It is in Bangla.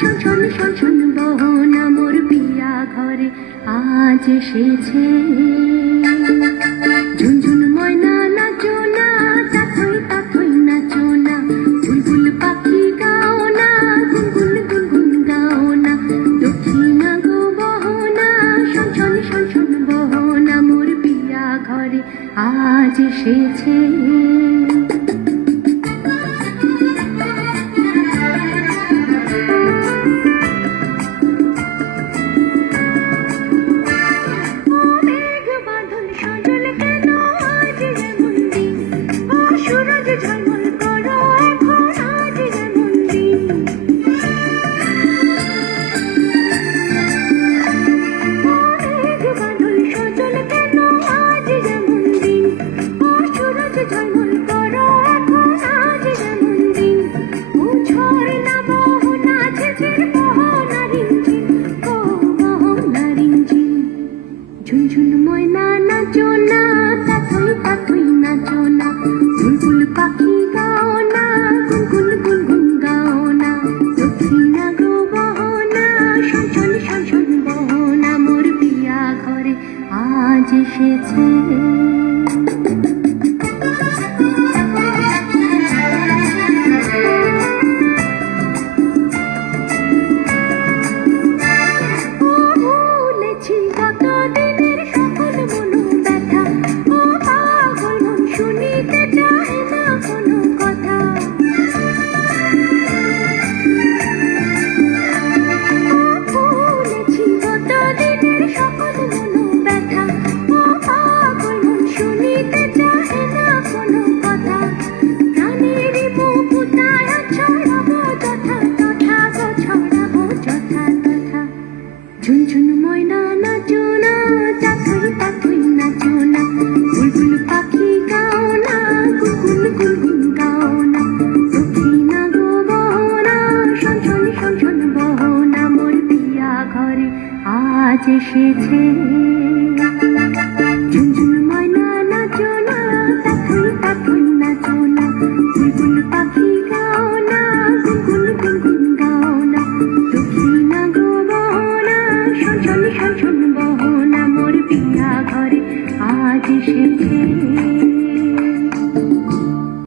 শোন শোন শোন বহনা মোর পিয়া ঘরে আজ এসেছে। ঝুনঝুন ময়না নাচো না, তাথই তাথই নাচো না, বুলবুল পাখি গাও না, গুনগুন গুনগুন গাও না, দক্ষিণা গো বহনা শোন শোন শোন শোন বহনা মোর পিয়া ঘরে আজ এসেছে। ঝুনঝুন ময়না নাচো না, তাথই তাথই নাচো না, বুলবুল পাখি গাও না, গুনগুন গুনগুন গাও না, দক্ষিণা গো বহনা শোন শোন শোন শোন বহনা মোর পিয়া ঘরে আজ এসেছে। ঝুনঝুন ময়না নাচো না, তাথই তাথই নাচো না, বুলবুল পাখি গাও না, গুনগুন গুনগুন গাও না, দক্ষিণা গো বহনা শোন শোন শোন শোন বহনা মোর পিয়া ঘরে আজ এসেছে। ঝুনঝুন ময়না নাচো না, তাথই তাথই নাচো না, বুলবুল পাখি গাও না, গুনগুন গুনগুন গাও না, দক্ষিণা গো শোন শোন শোন বহনা মোর পিয়া ঘরে আজ এসেছে।